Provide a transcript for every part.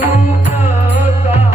Santa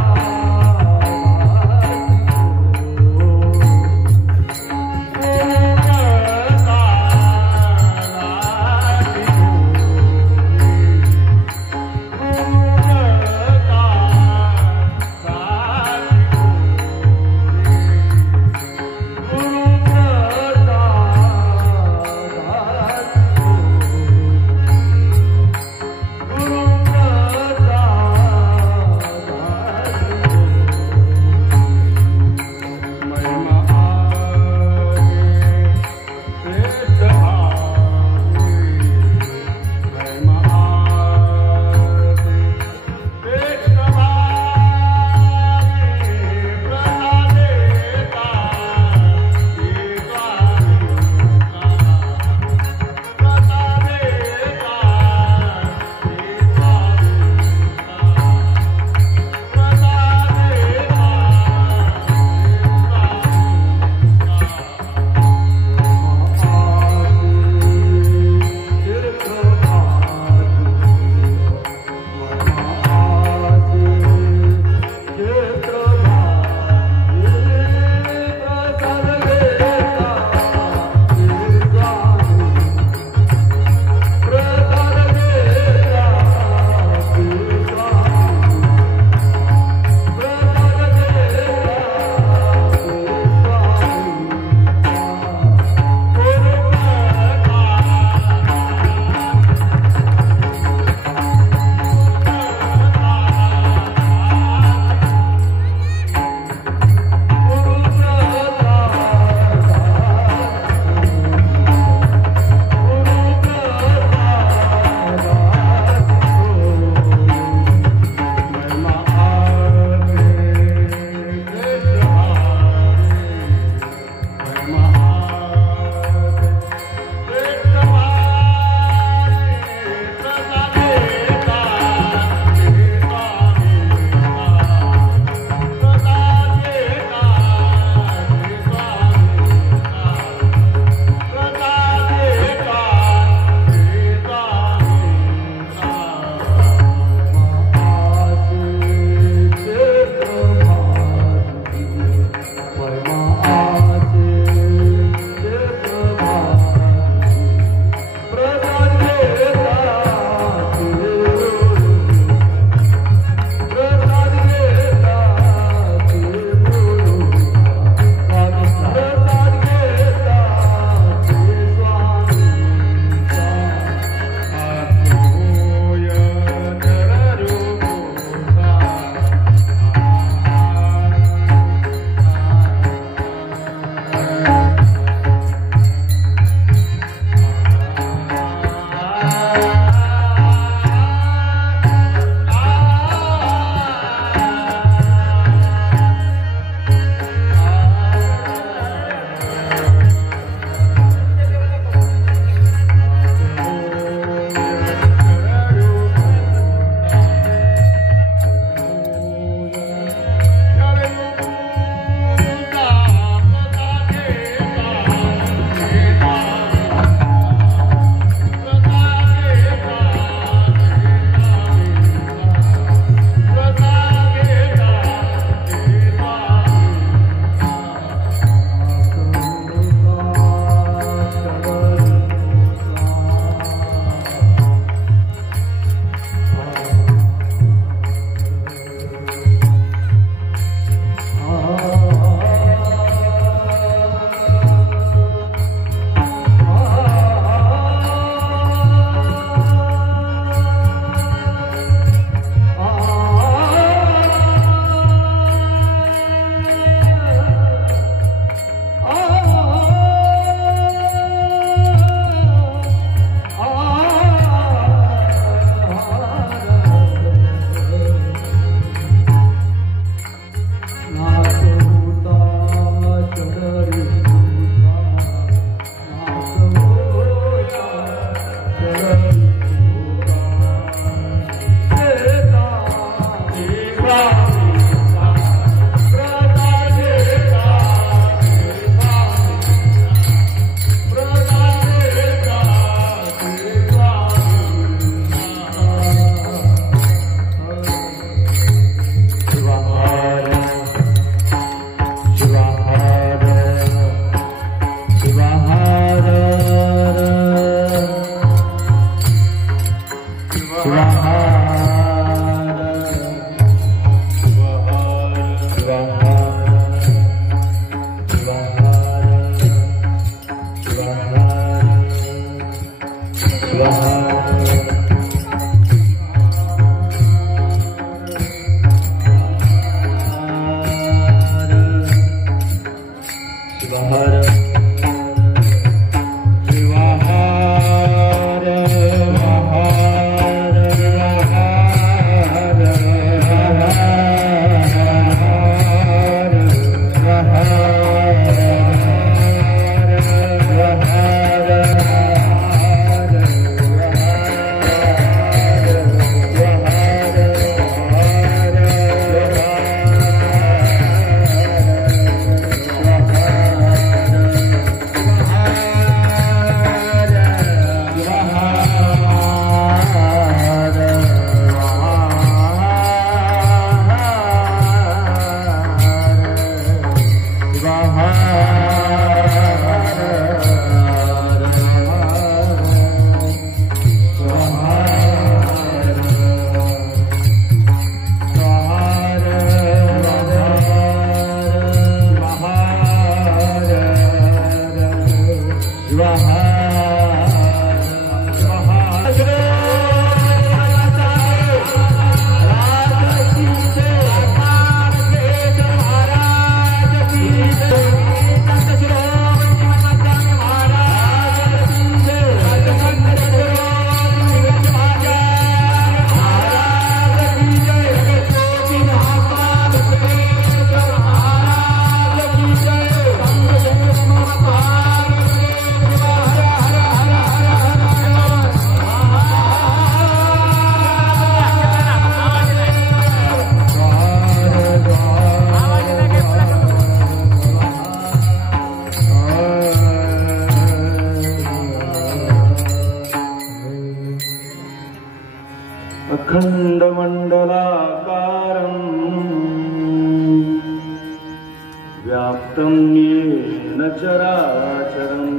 व्याप्तं येन चराचरम्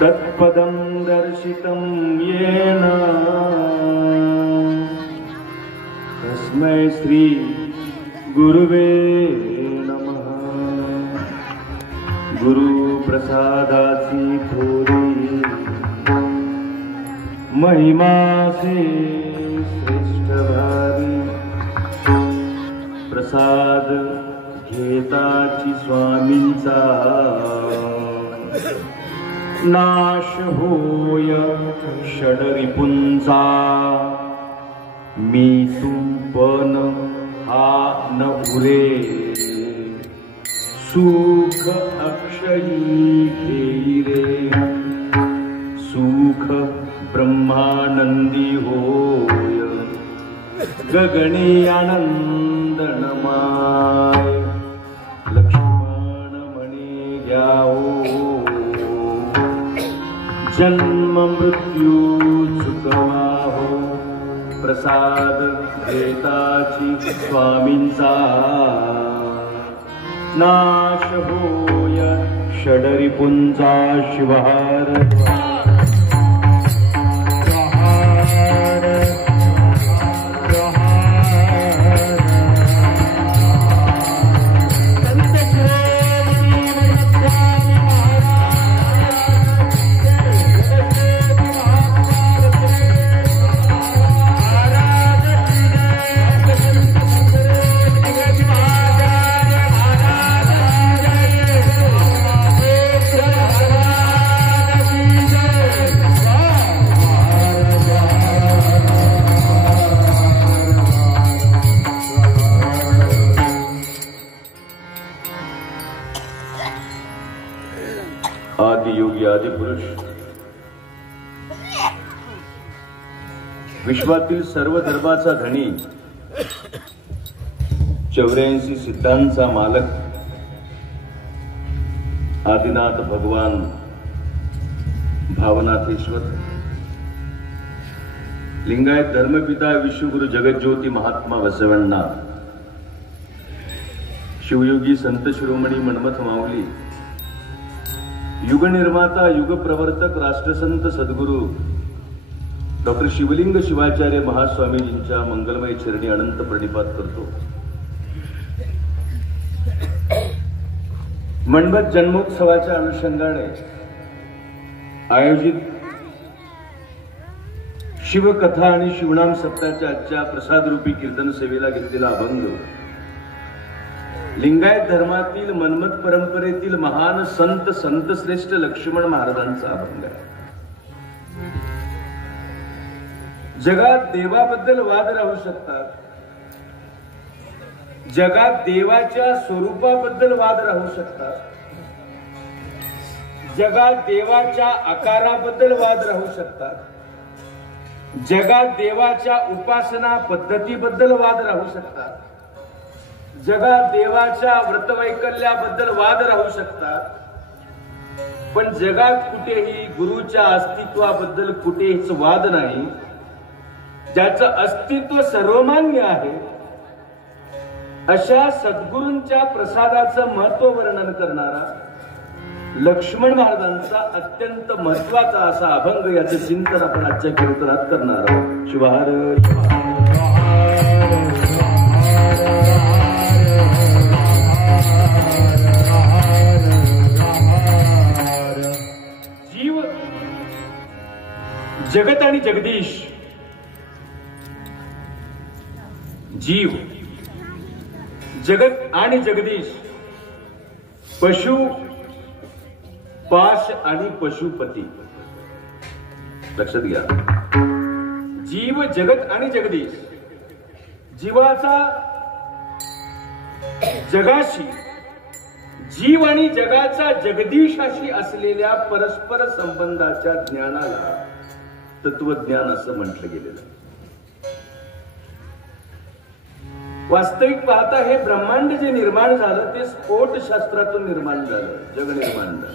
तत्पदं दर्शितं येन तस्मै श्री गुरुवे नमः। गुरुप्रसादाची थोरी महिमा से श्रेष्ठ भावी प्रसाद घेताची स्वामींचा नाश होय षडरिपुंचा मी तू पण हा न उरे सुख अक्षयी घेई रे सुख ब्रह्मानंदी होय गगनी आनंदनमाय लक्ष्मण म्हणे घ्याओ जन्म मृत्यू चुकवाहो प्रसाद घेताची स्वामींचा नाश होय षडरिपुंचा शिवहार आदियोगी आदिपुरुष विश्वातील सर्व धर्माचा धनी 84 सिद्धांचा मालक आदिनाथ भगवान भावनाथेश्वर लिंगायत धर्मपिता विश्वगुरु जगज्योती महात्मा बसवण्णा शिवयोगी संत शिरोमणी मन्मथ माऊली युग निर्माता युग प्रवर्तक राष्ट्रसंत सद्गुरु डॉक्टर शिवलिंग शिवाचार्य महास्वामीजींच्या मंगलमय चरणी अनंत प्रणिपात करतो। मन्मथ जन्मोत्सवाच्या अनुषंगाने आयोजित शिवकथा आणि शिवनाम सप्ताहाच्या आजच्या प्रसादरूपी कीर्तन सेवेला घेतलेला अभंग लिंगायत धर्मातील मन्मथ परंपरेतील महान संत श्रेष्ठ लक्ष्मण महाराजांचा अभंग आहे। जगात देवाबद्दल वाद राहू शकतात, जगात देवाच्या स्वरूपाबद्दल वाद राहू शकतात, जगात देवाच्या आकाराबद्दल वाद राहू शकतात, जगात देवाच्या उपासना पद्धतीबद्दल वाद राहू शकतात, जगात देवाच्या व्रतवैकल्याबद्दल वाद राहू शकतात, पण जगात कुठेही गुरुच्या अस्तित्वाबद्दल कुठेच वाद नाही। ज्याचं अस्तित्व सर्वमान्य आहे अशा सद्गुरूंच्या प्रसादाचं महत्व वर्णन करणारा लक्ष्मण महाराजांचा अत्यंत महत्वाचा असा अभंग याचे चिंतन आपण आजच्या कीर्तनात करणार आहोत। शिवहार जीव जगत आणि जगदीश जीव जगत आणि जगदीश पशु पाश आणि पशुपती लक्षात घ्या। जीव जगत आणि जगदीश जीवाचा जगाशी जीव आणि जगाचा जगदीशाशी असलेल्या परस्पर संबंधाच्या ज्ञानाला तत्वज्ञान असं म्हटलं गेलेलं। वास्तविक पाहता हे ब्रह्मांड जे निर्माण झालं ते स्फोट शास्त्रातून निर्माण झालं, जग निर्माण झालं।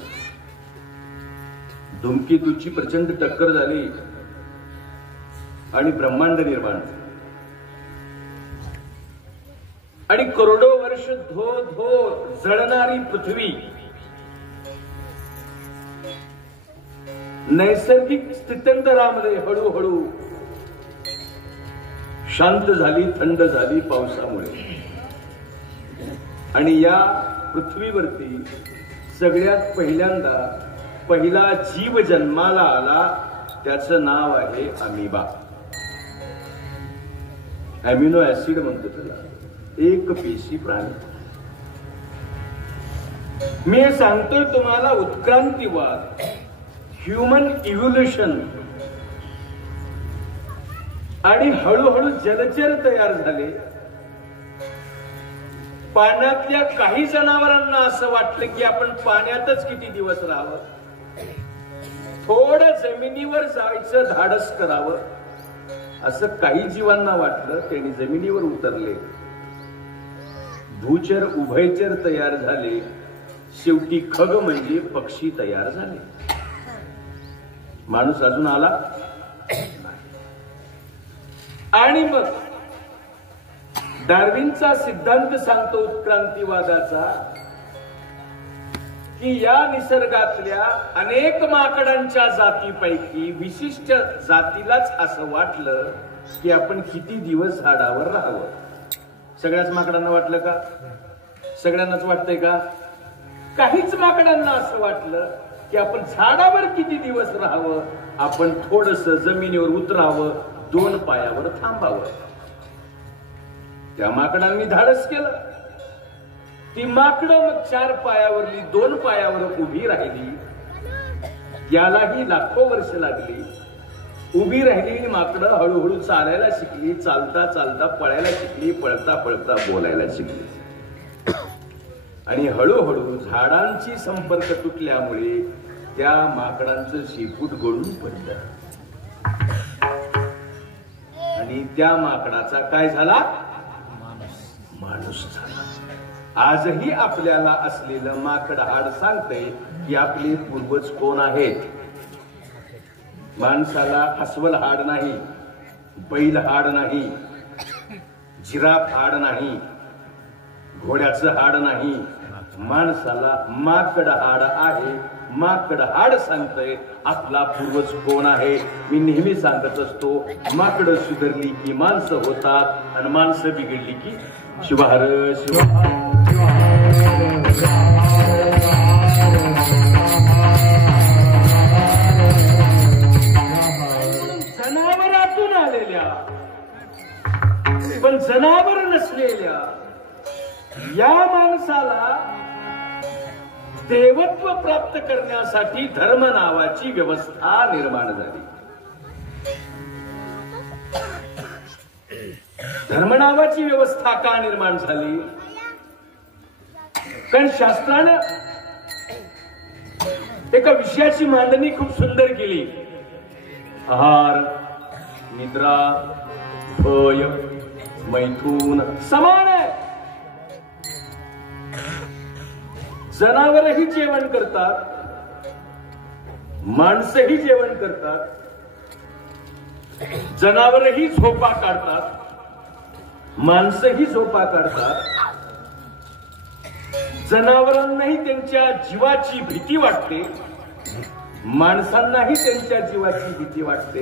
धूमकेतूची प्रचंड टक्कर झाली आणि ब्रह्मांड निर्माण झालं। आणि करोडो वर्ष धो धो जळणारी पृथ्वी नैसर्गिक स्थित्यंतरामध्ये हळूहळू शांत झाली, थंड झाली पावसामुळे. आणि या पृथ्वीवरती सगळ्यात पहिल्यांदा पहिला जीव जन्माला आला, त्याचं नाव आहे अमिबा. अमिनो ऍसिड म्हणतो त्याला, एक पेशी प्राणी. मी हे सांगतोय तुम्हाला उत्क्रांतीवाद, ह्युमन इव्होल्युशन. आणि हळूहळू जलचर तयार झाले. पाण्यातल्या काही जनावरांना असं वाटलं की आपण पाण्यातच किती दिवस राहावं, थोडं जमिनीवर जायचं धाडस करावं, असं काही जीवांना वाटलं. त्यांनी जमिनीवर उतरले, भूचर उभयचर तयार झाले, शेवटी खग म्हणजे पक्षी तयार झाले. माणूस अजून आला. आणि मग डार्विनचा सिद्धांत सांगतो उत्क्रांतीवादाचा की या निसर्गातल्या अनेक माकडांच्या जातीपैकी विशिष्ट जातीलाच असं वाटलं की आपण किती दिवस झाडावर राहावं. सगळ्याच माकडांना वाटलं का? सगळ्यांनाच वाटतंय का? काहीच माकडांना असं वाटलं की आपण झाडावर किती दिवस राहावं, आपण थोडस जमिनीवर उतरावं, दोन पायावर थांबावं. त्या माकडांनी धाडस केलं. ती माकडं मग चार पायावरली दोन पायावर उभी राहिली. यालाही लाखो वर्ष लागली. उभी राहिलेली माकडं हळूहळू चालायला शिकली, चालता चालता पळायला शिकली, पळता पळता बोलायला शिकली. आणि हळूहळू झाडांची संपर्क तुटल्यामुळे त्या माकडांचं शेपूट गळून पडलं. आणि त्या माकडाचा काय झाला? माणूस झाला. आजही आपल्याला असलेलं माकड हाड सांगते की आपले पूर्वज कोण आहेत. माणसाला अस्वल हाड नाही, बैल हाड नाही, जिराफ हाड नाही, घोड्याचं हाड नाही, माणसाला माकड हाड आहे. माकड हाड सांगतंय आपला पूर्वज कोण आहे. मी नेहमी सांगत असतो, माकडं सुधारली की माणसं होतात आणि माणसं बिघडली की शिवार शिवार. जनावरातून आलेल्या पण जनावर नसलेल्या या माणसाला देवत्व प्राप्त करण्यासाठी धर्म नावाची व्यवस्था निर्माण झाली. धर्म नावाची व्यवस्था का निर्माण झाली? कारण शास्त्रानं एका विषयाची मांडणी खूप सुंदर केली. आहार, निद्रा, भय, मैथून समान आहे. जनावरही जेवण करतात, माणसंही जेवण करतात, जनावरही झोपा काढतात, माणसंही झोपा काढतात. जनावरांनाही त्यांच्या जीवाची भीती वाटते, माणसांनाही त्यांच्या जीवाची भीती वाटते.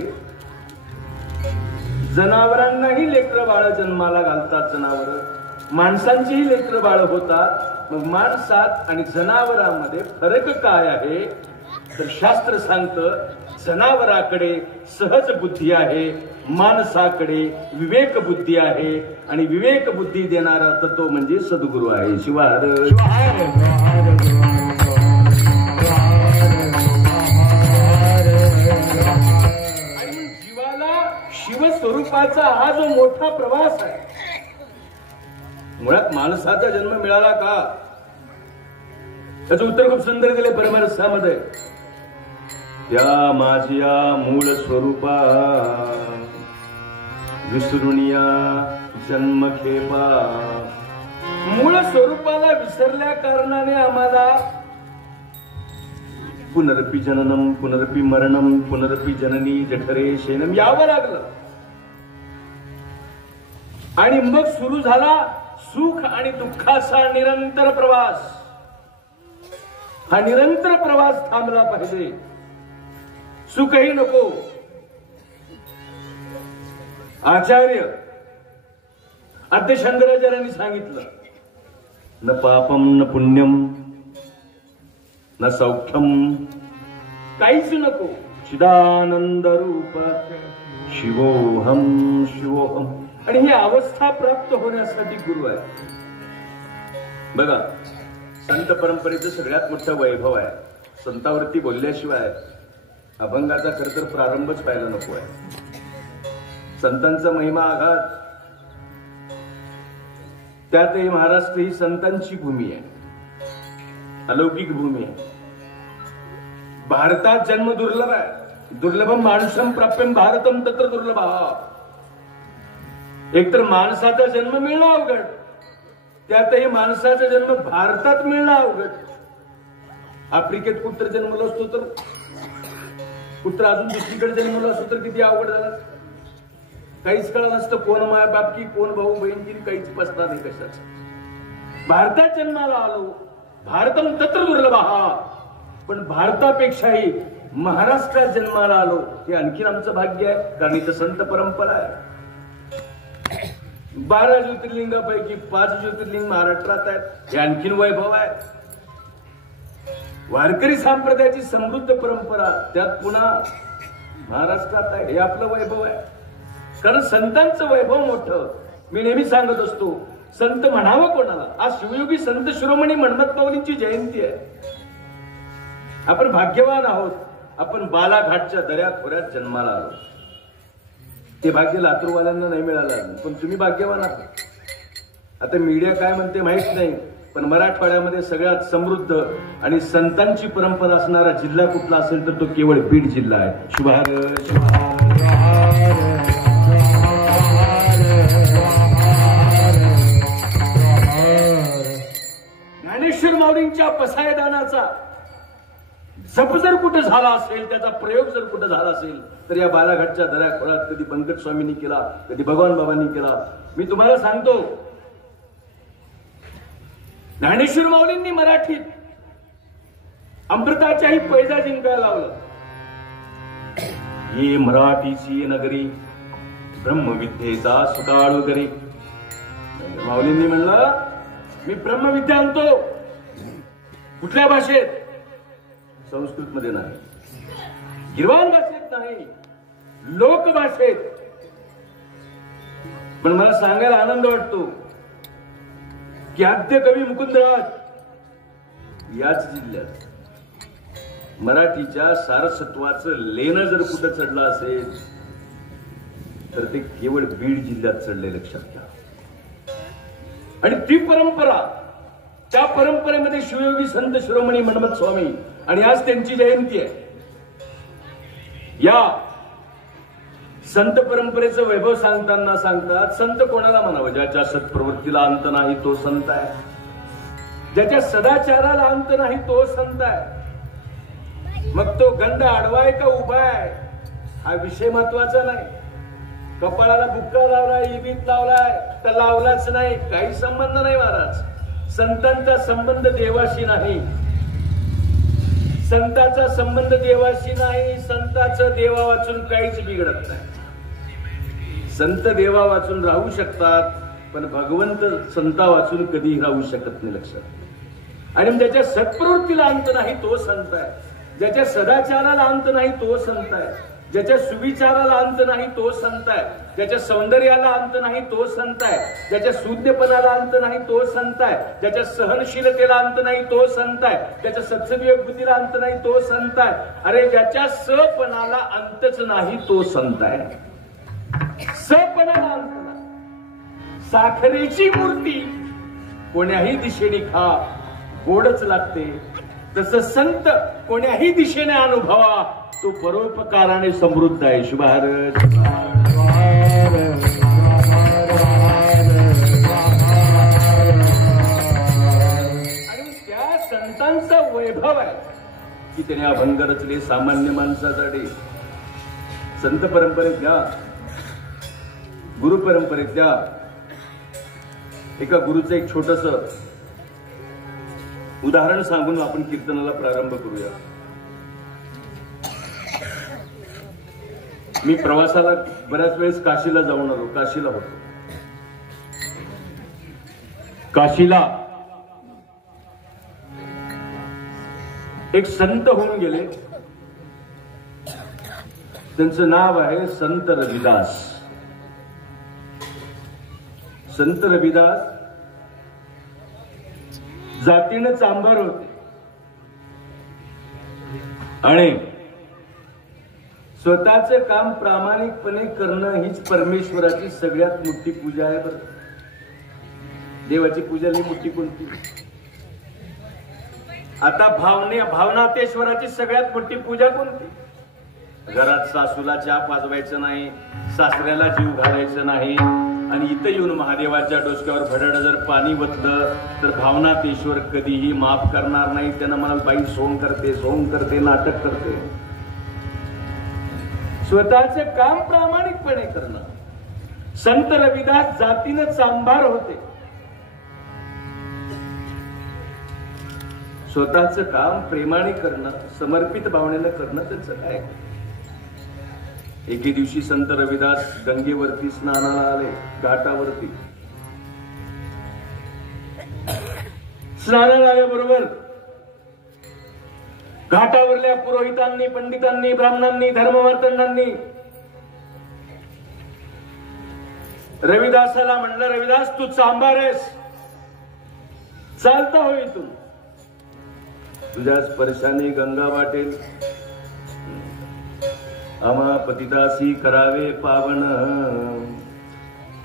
जनावरांनाही लेकरं बाळ जन्माला घालतात जनावर, माणसांचीही लेकरं बाळ होतात. मग माणसात आणि जनावरांमध्ये फरक काय आहे? तर शास्त्र सांगतं, जनावराकडे सहज बुद्धी आहे, माणसाकडे विवेक बुद्धी आहे. आणि विवेक बुद्धी देणारा तत्व म्हणजे सद्गुरू आहे. शिवार आणि जीवाला शिवस्वरूपाचा हा जो मोठा प्रवास आहे. मुळात माणसाचा जन्म मिळाला का? त्याचं उत्तर खूप सुंदर दिले परमरसामध्ये. त्या माझ्या मूळ स्वरूपा विसरुनिया जन्मखेपा. मूळ स्वरूपाला विसरल्या कारणाने आम्हाला पुनरपी जननम पुनरपी मरणम पुनरपी जननी जठरे शेनम यावं लागलं. आणि मग सुरू झाला सुख आणि दुःखाचा निरंतर प्रवास, हा निरंतर प्रवास थांबला पाहिजे. सुखही नको. आचार्य आद्य शंकराचार्यांनी सांगितलं, न पापम न पुण्यम न सौख्यम, काहीच नको. चिदानंद रूप शिवोहम शिवोहम. आणि ही अवस्था प्राप्त होण्यासाठी गुरु आहे. बघा, संत परंपरेचं सगळ्यात मोठं वैभव आहे. संतावरती बोलल्याशिवाय अभंगाचा खर तर प्रारंभच पाहायला नको आहे. संतांचा महिमा आघात, त्यातही महाराष्ट्र ही संतांची भूमी आहे, अलौकिक भूमी आहे. भारतात जन्म दुर्लभ आहे. दुर्लभम मानुषम प्राप्यम भारतम तत्र दुर्लभ. एकतर माणसाचा जन्म मिळणं अवघड, त्यातही माणसाचा जन्म भारतात मिळणं अवघड. आफ्रिकेत कुत्र जन्मलो असतो तर, कुत्र अजून दुसरीकडे जन्मलो असतो तर किती अवघड झालं. काहीच कळलं नसतं कोण माय बाप की कोण भाऊ बहीण की, काहीच पसता नाही कशाच. भारतात जन्माला आलो, भारतम तत्र दुर्लभ. पण भारतापेक्षाही महाराष्ट्रात जन्माला आलो हे आणखीन आमचं भाग्य आहे, कारण इथं संत परंपरा आहे. 12 ज्योतिर्लिंगापैकी 5 ज्योतिर्लिंग महाराष्ट्रात आहेत, हे आणखीन वैभव आहे. वारकरी संप्रदायाची समृद्ध परंपरा त्यात पुन्हा महाराष्ट्रात आहे, हे आपलं वैभव आहे. कारण संतांचं वैभव मोठं. मी नेहमी सांगत असतो, संत म्हणावं कोणाला. आज शिवयोगी संत शिरोमणी मन्मथ माऊलींची जयंती आहे. आपण भाग्यवान आहोत. आपण बालाघाटच्या दऱ्या खोऱ्यात जन्माला आलो. ते भाग्य लातूरवाल्यांना नाही मिळालं, पण तुम्ही भाग्यवान आहात. आता मीडिया काय म्हणते माहित नाही, पण मराठवाड्यामध्ये सगळ्यात समृद्ध आणि संतांची परंपरा असणारा जिल्हा कुठला असेल तर तो केवळ बीड जिल्हा आहे. ज्ञानेश्वर माऊलींच्या पसायदानाचा जप जर कुठं झाला असेल, त्याचा प्रयोग जर कुठं झाला असेल तर या बालाघाटच्या दऱ्या खोऱ्यात कधी बंकट स्वामींनी केला, कधी भगवान बाबांनी केला. मी तुम्हाला सांगतो, ज्ञानेश्वर माऊलींनी मराठीत अमृताच्याही पैजा जिंकायला लावलं. ये मराठीची नगरी ब्रह्मविद्येचा सुकाळू करी. माऊलींनी म्हणलं, मी ब्रह्मविद्या आणतो. कुठल्या भाषेत? संस्कृत मध्ये नाही, गिरवाण भाषेत नाही, लोकभाषेत. पण मला सांगायला आनंद वाटतो की आद्य कवी मुकुंदराज याच जिल्ह्यात मराठीच्या सारस्वत्वाचं लेणं जर कुठं चढलं असेल तर ते केवळ बीड जिल्ह्यात चढले, लक्षात घ्या. आणि ती परंपरा, त्या परंपरेमध्ये शिवयोगी संत शिरोमणी मन्मथ स्वामी, आणि आज त्यांची जयंती आहे. या संत परंपरेचं वैभव सांगताना सांगतात, संत कोणाला म्हणावं? ज्याच्या सत्प्रवृत्तीला अंत नाही तो संत आहे. ज्याच्या सदाचाराला अंत नाही तो संत आहे. मग तो गंध आडवाय का उभा आहे हा विषय महत्वाचा नाही. कपाळाला बुक्का लावलाय, इबीत लावलाय तर लावलाच नाही, काही संबंध नाही महाराज. संतांचा संबंध देवाशी नाही, संताचा संबंध देवाशी नाही. संताचं देवा वाचून काहीच बिघडत नाही. संत देवा वाचून राहू शकतात, पण भगवंत संता वाचून कधीही राहू शकत नाही, लक्षात. आणि ज्याच्या सत्प्रवृत्तीला अंत नाही तो संत आहे. ज्याच्या सदाचाराला अंत नाही तो संत आहे. ज्याच्या सुविचाराला अंत नाही तो संत आहे. ज्याच्या सौंदर्याला अंत नाही तो संत आहे. ज्याच्या सूज्ञपणाला अंत नाही तो संत आहे. ज्याच्या सहनशीलतेला अंत नाही तो संत आहे. ज्याच्या सत्सविवेक बुद्धीला अंत नाही तो संत आहे. अरे ज्याच्या सपणाला अंतच नाही तो संत आहे. सपणाला अंत नाही. साखरेची मूर्ती कोण्याही दिशेने खा, गोडच लागते. तसं संत कोण्याही दिशेने अनुभवा, तो परोपकाराने समृद्ध आहे. शुभार आणि त्या संतांचा वैभव आहे की त्याने अभंग रचले सामान्य माणसासाठी. संत परंपरेत द्या, गुरु परंपरेत द्या, एका गुरुचं एक छोटस उदाहरण सांगून आपण कीर्तनाला प्रारंभ करूया. मी प्रवासाला बऱ्याच वेळेस काशीला जाऊन आलो. काशीला होतो. काशीला एक संत होऊन गेले. त्यांचं नाव आहे संत रविदास. संत रविदास जातीनं चांभार होते आणि स्वतःचं काम प्रामाणिकपणे करणं हीच परमेश्वराची सगळ्यात मोठी पूजा आहे. बरं, देवाची पूजा ही मोठी कोणती? आता भावनातेश्वराची सगळ्यात मोठी पूजा कोणती? घरात सासूला चहा पाजवायचं नाही, सासऱ्याला जीव घालायचं नाही आणि इथं येऊन महादेवाच्या डोसक्यावर भडड जर पाणी वतलं तर भावनातेश्वर कधीही माफ करणार नाही. त्यानं मला बाई सोंग करते नाटक करते. स्वतःचे काम प्रामाणिकपणे करणं. संत रविदास जातीनं चांभार होते. स्वतःचं काम प्रेमाने करणं, समर्पित भावनेनं करणं त्यांचं काय. एके दिवशी संत रविदास गंगेवरती स्नानाला आले. घाटावरती स्नानाला आल्याबरोबर घाटावरल्या पुरोहितांनी, पंडितांनी, ब्राह्मणांनी, धर्मवर्तनांनी रविदासाला म्हणलं, रविदास तू चांभार आहेस, चालता होई तू, तुझ्या स्पर्शाने गंगा वाटेल. आम्हा पतितासी करावे पावन,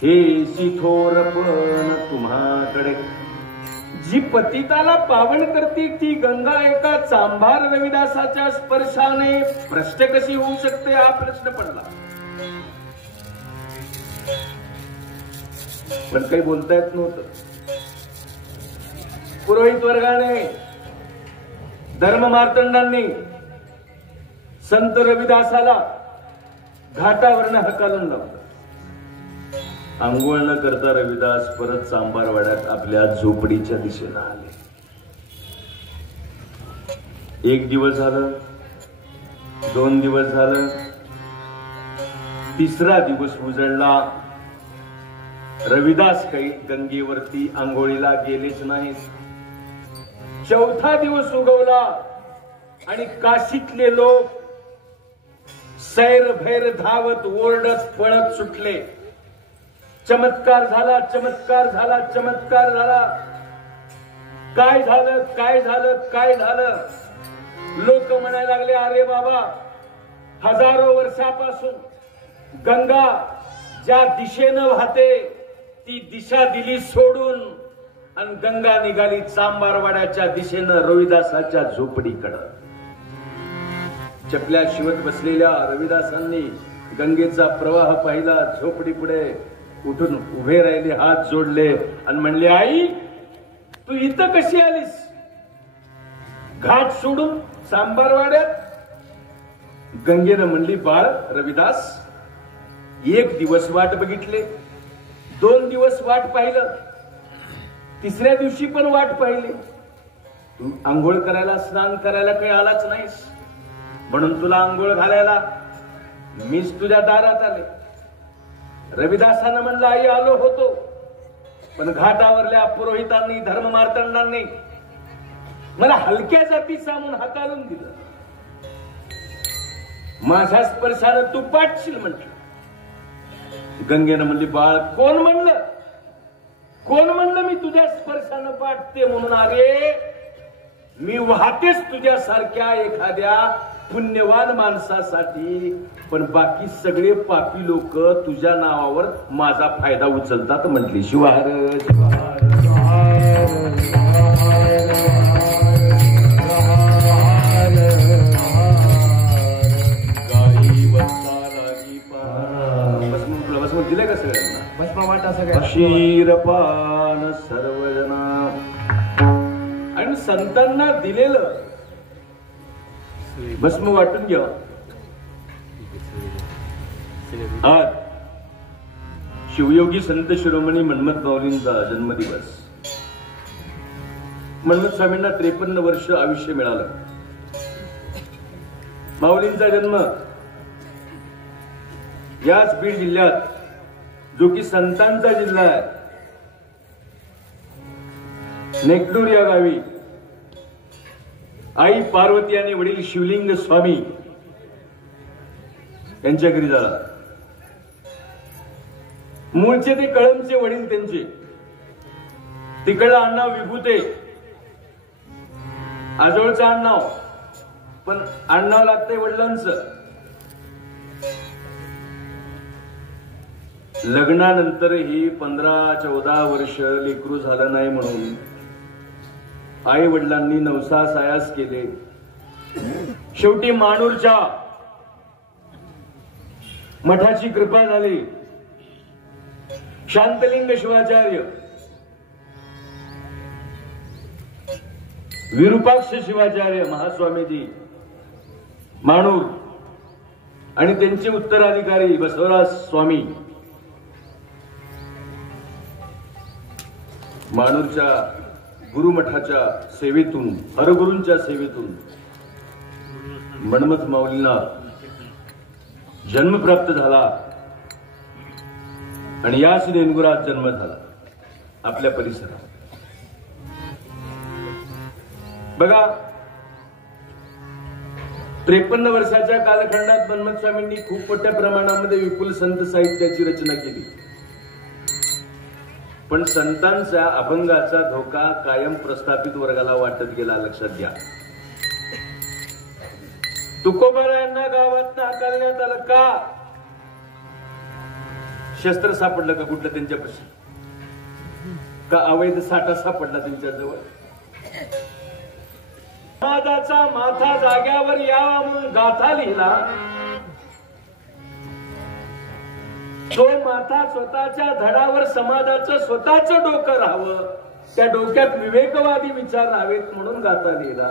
हे थोरपण तुम्हाकडे. जी पतिताला पावन करते ती गंगा एका चांभार रविदासाच्या स्पर्शाने भ्रष्ट कशी होऊ शकते हा प्रश्न पडला. पण काही बोलता येत नव्हतं. पुरोहित वर्गाने, धर्म मार्तंडांनी संत रविदासाला घाटावरनं हकालून लावलं. आंघोळ न करता रविदास परत चांभारवाड्यात आपल्या झोपडीच्या दिशेनं आले. एक दिवस झालं, 2 दिवस झालं, 3रा दिवस उजळला. रविदास काही गंगेवरती आंघोळीला गेलेच नाहीत. 4था दिवस उगवला आणि काशीतले लोक सैर भैर धावत ओरडत पळत सुटले. चमत्कार झाला, चमत्कार झाला, चमत्कार झाला. काय झालं, काय झालं, काय झालं? लोक म्हणायला लागले, अरे बाबा, हजारो वर्षापासून गंगा ज्या दिशेनं वाहते ती दिशा दिली सोडून आणि गंगा निघाली चांभारवाड्याच्या दिशेनं रविदासाच्या झोपडीकडं. चपल्या शिवत बसलेल्या रविदासांनी गंगेचा प्रवाह पाहिला. झोपडी पुढे उठून उभे राहिले, हात जोडले आणि म्हणले, आई तू इथं कशी आलीस? घाट सोडून चांभारवाड्यात? गंगेनं म्हणली, बाळ रविदास, 1 दिवस वाट बघितले, 2 दिवस वाट पाहिलं, 3ऱ्या दिवशी पण वाट पाहिली. तू आंघोळ करायला, स्नान करायला काही आलाच नाहीस, म्हणून तुला आंघोळ घालायला मीच तुझ्या दारात आले. रविदासानं म्हणलं, आई आलो होतो, पण घाटावरल्या पुरोहितांनी, धर्ममार्तंडांनी मला हलक्या जातीचा म्हणून हाताळून दिलं. माझ्या स्पर्शानं तू पाठशील म्हटलं. गंगेनं म्हणली, बाळ कोण म्हणलं, कोण म्हणलं मी तुझ्या स्पर्शानं पाठते म्हणून? अरे मी वाहतेच तुझ्यासारख्या एखाद्या पुण्यवान माणसासाठी, पण बाकी सगळे पापी लोक तुझ्या नावावर माझा फायदा उचलतात म्हटली. शिवार भस्म दिलंय का सगळ्यांना? भस्म वाटा सगळ्या, क्षीरपान सर्वजना. आणि संतांना दिलेलं भस्म वाटून घ्या. आज शिवयोगी संत शिरोमणी मन्मथ माऊलींचा जन्मदिवस. मन्मथ स्वामींना 53 वर्ष आयुष्य मिळालं. माऊलींचा जन्म याच बीड जिल्ह्यात, जो की संतांचा जिल्हा आहे, नेकडूर या गावी आई पार्वती आणि वडील शिवलिंग स्वामी यांच्या घरी झाला. मूळचे ते कळमचे वडील त्यांचे, तिकडलं आडनाव विभूते, आजोळचं आडनाव, पण आडनाव लागतंय वडिलांचं. लग्नानंतरही 15-14 वर्ष लेकरू झालं नाही म्हणून आई वडिलांनी नवसास आयास केले. शेवटी माणूरच्या मठाची कृपा झाली. शांतलिंग शिवाचार्य, विरूपाक्ष शिवाचार्य महास्वामीजी माणूर आणि त्यांचे उत्तराधिकारी बसवराज स्वामी माणूरच्या गुरुमठाच्या सेवेतून, हरगुरूंच्या सेवेतून मन्मथ माऊलींना जन्म प्राप्त झाला आणि याच नेनगुरात जन्म झाला आपल्या परिसरात. बघा, 53 वर्षाच्या कालखंडात मन्मथ स्वामींनी खूप मोठ्या प्रमाणामध्ये विपुल संत साहित्याची रचना केली. पण संतांचा अभंगाचा धोका कायम प्रस्थापित वर्गाला वाटत गेला. लक्षात घ्या. तुकोबारायांना गावात हाकलण्यात आलं का? शस्त्र सापडलं का कुठलं त्यांच्यापाशी? का अवैध साठा सापडला त्यांच्याजवळ? समाजाचा माथा जाग्यावर यावा म्हणून गाथा लिहिला. तो माथा स्वतःच्या धडावर समाजाचं स्वतःचं डोकं राहावं, त्या डोक्यात विवेकवादी विचार राहावेत म्हणून गाथा लिहिला.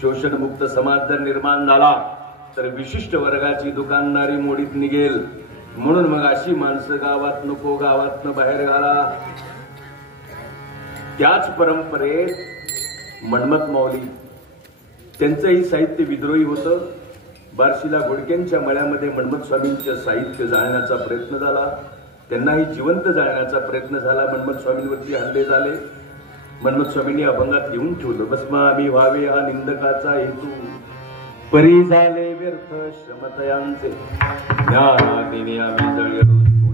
शोषणमुक्त समाज जर निर्माण झाला तर विशिष्ट वर्गाची दुकानदारी मोडीत निघेल, म्हणून मग अशी माणसं गावात नको, गावातनं बाहेर घाला. त्याच परंपरेत मन्मथ माऊली, त्यांचंही साहित्य विद्रोही होतं. बार्शीला घोडक्यांच्या मळ्यामध्ये मन्मथ स्वामींचे साहित्य जाळण्याचा प्रयत्न झाला. त्यांनाही जिवंत जाळण्याचा प्रयत्न झाला. मन्मथ स्वामींवरती हल्ले झाले. मन्मथ स्वामींनी अभंगात लिहून ठेवलं, भस्मामी व्हावे हा निंदकाचा हेतू, परी झाले व्यर्थ श्रमतयांचे, ज्ञानाग्नीने आम्ही जळलो,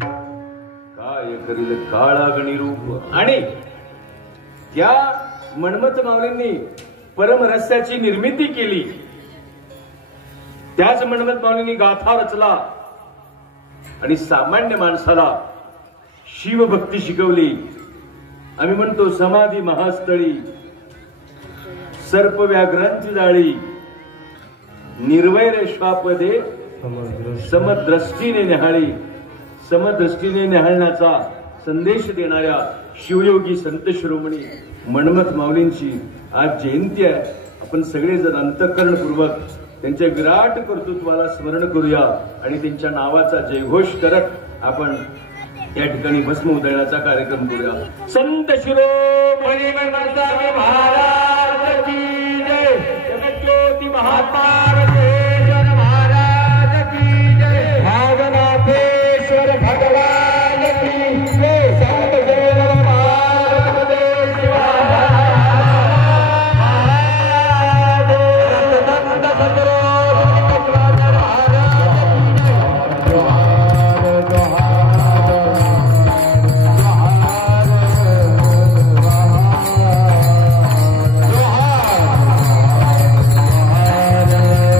काय करील काळा गणी रूप. आणि त्या मन्मथ माऊलींनी परमरहस्याची निर्मिती केली. त्याच मन्मथ माऊलींनी गाथा रचला आणि सामान्य माणसाला शिवभक्ती शिकवली. आम्ही म्हणतो समाधी महास्थळी सर्प व्याघ्रांची जाळी, निर्वैर श्वापदे समदृष्टीने निहाळी. समदृष्टीने निहाळण्याचा संदेश देणाऱ्या शिवयोगी संत शिरोमणी मन्मथ माऊलींची आज जयंती आहे. आपण सगळेजण अंतःकरणपूर्वक त्यांच्या विराट कर्तृत्वाला स्मरण करूया आणि त्यांच्या नावाचा जयघोष करत आपण या ठिकाणी भस्म उधळण्याचा कार्यक्रम करूया. संत शिरोमणी मन्मथ स्वामी महाराज की जय. जगज्योती महात्मा रघुवीर महाराज की जय. भागनाथेश्वर भगवान की जय. संत शिरोमणी महाराज Hare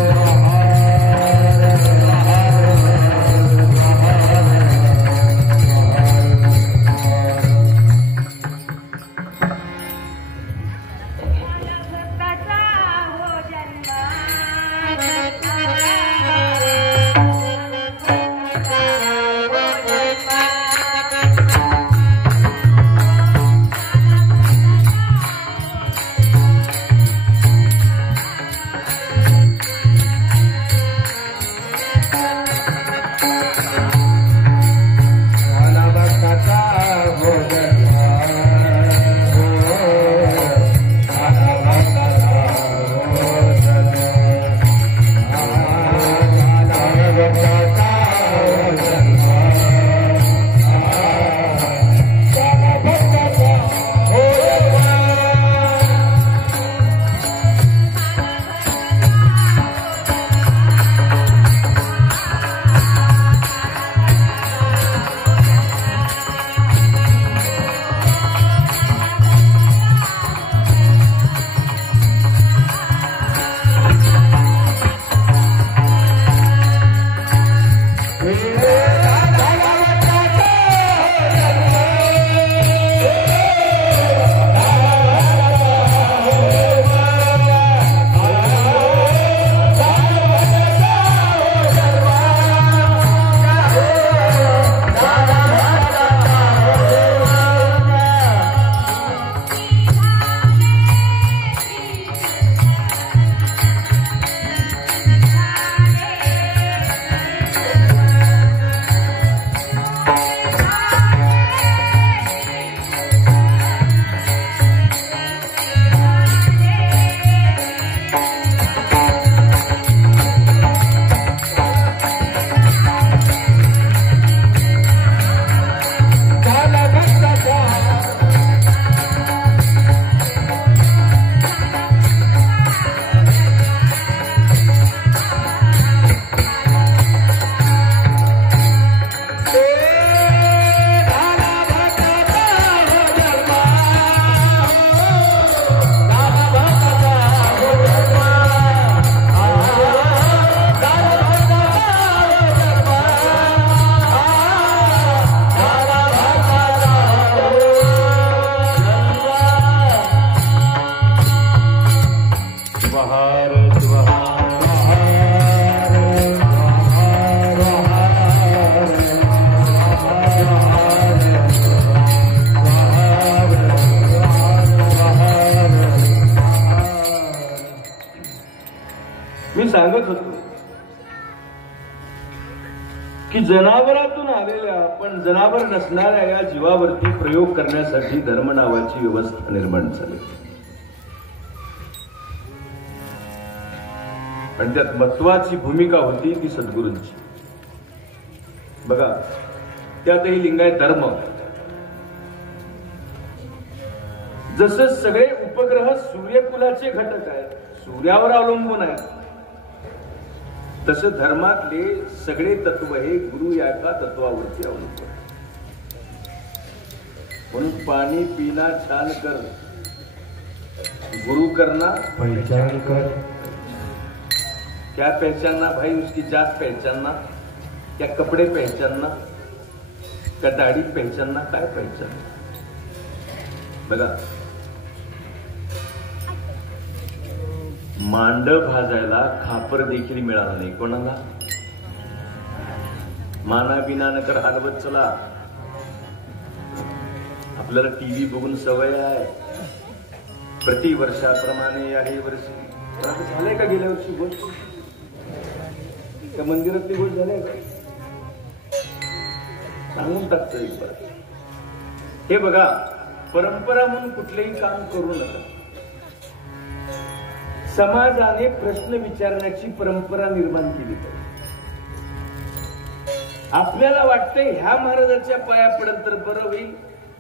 सांगत होतो की जनावरातून आलेल्या पण जनावर नसणाऱ्या या जीवावरती प्रयोग करण्यासाठी धर्म नावाची व्यवस्था निर्माण झाली आणि त्यात महत्वाची भूमिका होती ती सद्गुरूंची. बघा त्यातही लिंगायत धर्म जसं सगळे उपग्रह सूर्यकुलाचे घटक आहेत, सूर्यावर अवलंबून आहेत, तसं धर्मातले सगळे तत्व हे गुरु या एका तत्वावरती अवलंबून. म्हणून पाणी पिना छान कर, गुरु करना पहचान कर. क्या पहचानना भाई, उसकी जात पहचानना, क्या कपडे पहचानना, क्या दाढी पहचानना, काय पहचानना. बघा मांड भाजायला खापर देखील मिळाला नाही कोणाला. माना बिना नकर हलवत चला. आपल्याला टीव्ही बघून सवय आहे. प्रति वर्षाप्रमाणे याही वर्षी झालंय का गेल्या वर्षी गोष्ट, त्या मंदिरातली गोष्ट झाली का सांगून टाकतो एक बार. हे बघा परंपरा म्हणून कुठलेही काम करू नका. समाजाने प्रश्न विचारण्याची परंपरा निर्माण केली पाहिजे. आपल्याला वाटतंय ह्या महाराजाच्या पाया पडल तर बरं होईल,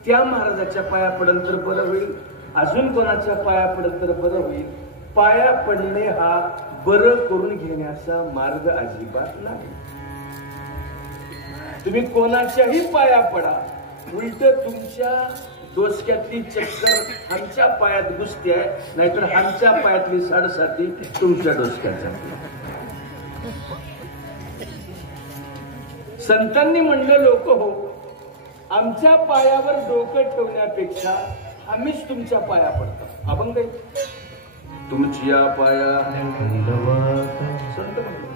त्या महाराजाच्या पाया पडल तर बरं होईल, अजून कोणाच्या पाया पडल तर बरं होईल. पाया पडणे हा बरं करून घेण्याचा मार्ग अजिबात नाही. तुम्ही कोणाच्याही पाया पडा, उलट तुमच्या डोसक्यातली चक्कर आमच्या पायात घुसते आहे, नाहीतर आमच्या पायातली साडेसाती तुमच्या डोसक्याच्या. संतांनी म्हणलं लोक हो, आमच्या पायावर डोकं ठेवण्यापेक्षा आम्हीच तुमच्या पाया पडतो. अभंग तुमच्या पाया संत म्हणले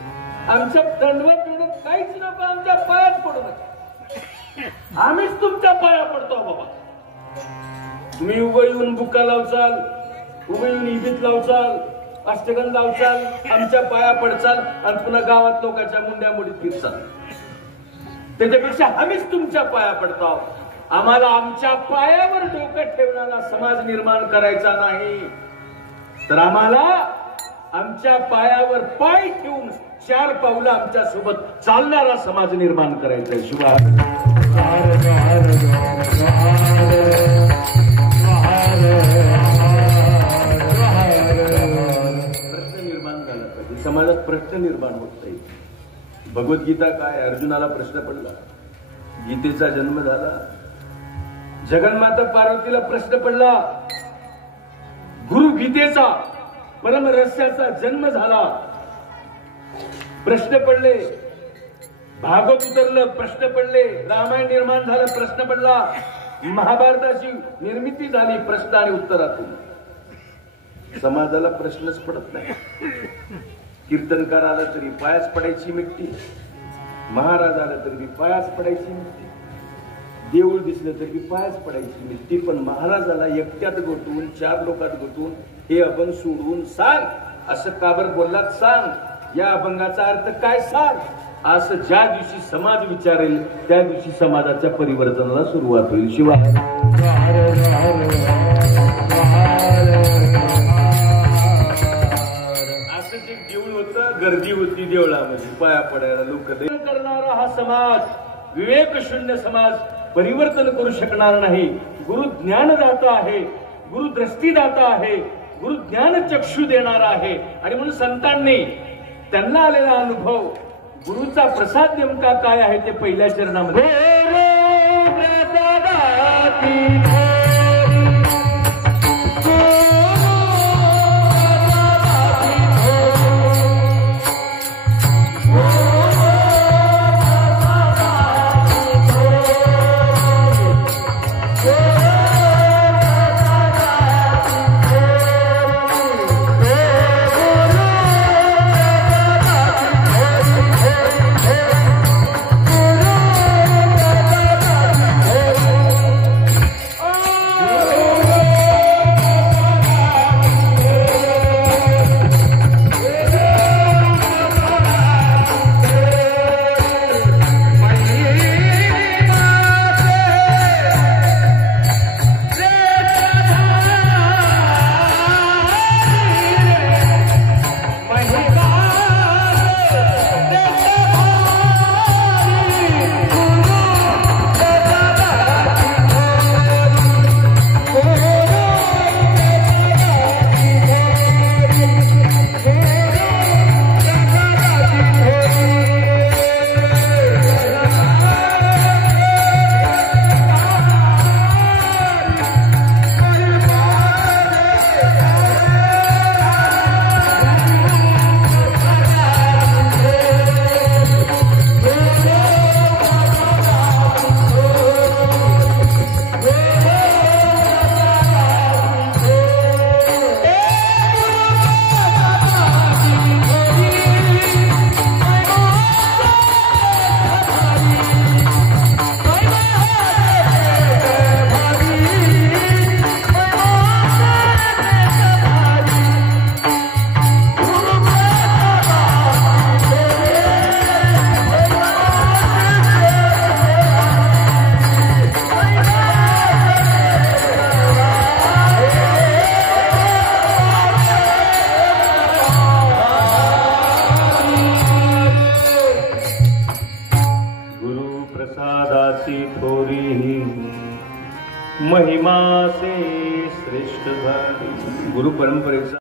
आमच्या दंडवत मिळत काहीच नको, आमच्या पायात पडू नका, आम्हीच तुमच्या पाया पडतो. बाबा तुम्ही उभं येऊन बुक्का लावचाल, उभं येऊन इबीत लावचाल, अष्टगंध लावचाल, आमच्या पाया पडचाल आणि पुन्हा गावात लोकांच्या मुंड्या मुडीत फिरचाल. त्याच्यापेक्षा आम्हीच तुमच्या पाया पडतो. आम्हाला आमच्या पायावर डोकं ठेवणारा समाज निर्माण करायचा नाही, तर आम्हाला आमच्या पायावर पाय ठेवून 4 पावलं आमच्या सोबत चालणारा समाज निर्माण करायचा. शिवाय प्रश्न निर्माण झाला पाहिजे, समाजात प्रश्न निर्माण होत नाही. भगवद्गीता काय, अर्जुनाला प्रश्न पडला, गीतेचा जन्म झाला, जगन्माता पार्वतीला प्रश्न पडला, गुरु गीतेचा परम रहस्याचा जन्म झाला, प्रश्न पडले, भागवत उतरलं, प्रश्न पडले, रामायण निर्माण झालं, प्रश्न पडला, महाभारताची निर्मिती झाली प्रश्न आणि उत्तरातून. समाजाला प्रश्नच पडत नाही. कीर्तनकार आला तरी पायाच पडायची मिट्टी, महाराज आला तरी पायाच पडायची मिट्टी, देऊळ दिसलं तरी पायाच पडायची मिट्टी. पण महाराजाला एकट्यात गोठवून 4 लोकात गोठवून हे अभंग सोडवून सांग असं काबर बोललात, सांग या अभंगाचा अर्थ काय सांग असं ज्या दिवशी समाज विचारेल त्या दिवशी समाजाच्या परिवर्तनाला सुरुवात होईल. शिवाय असं जे देऊळ होतं, गर्दी होती देवळामध्ये पाया पडायला लोक. करणारा हा समाज विवेक शून्य समाज परिवर्तन करू शकणार नाही. गुरु ज्ञानदाता आहे, गुरु दृष्टीदाता आहे, गुरु ज्ञान चक्षु देणारा आहे. आणि म्हणून संतांनी त्यांना आलेला अनुभव, गुरुचा प्रसाद नेमका काय आहे ते पहिल्या चरणामध्ये गुरु परंपरेचा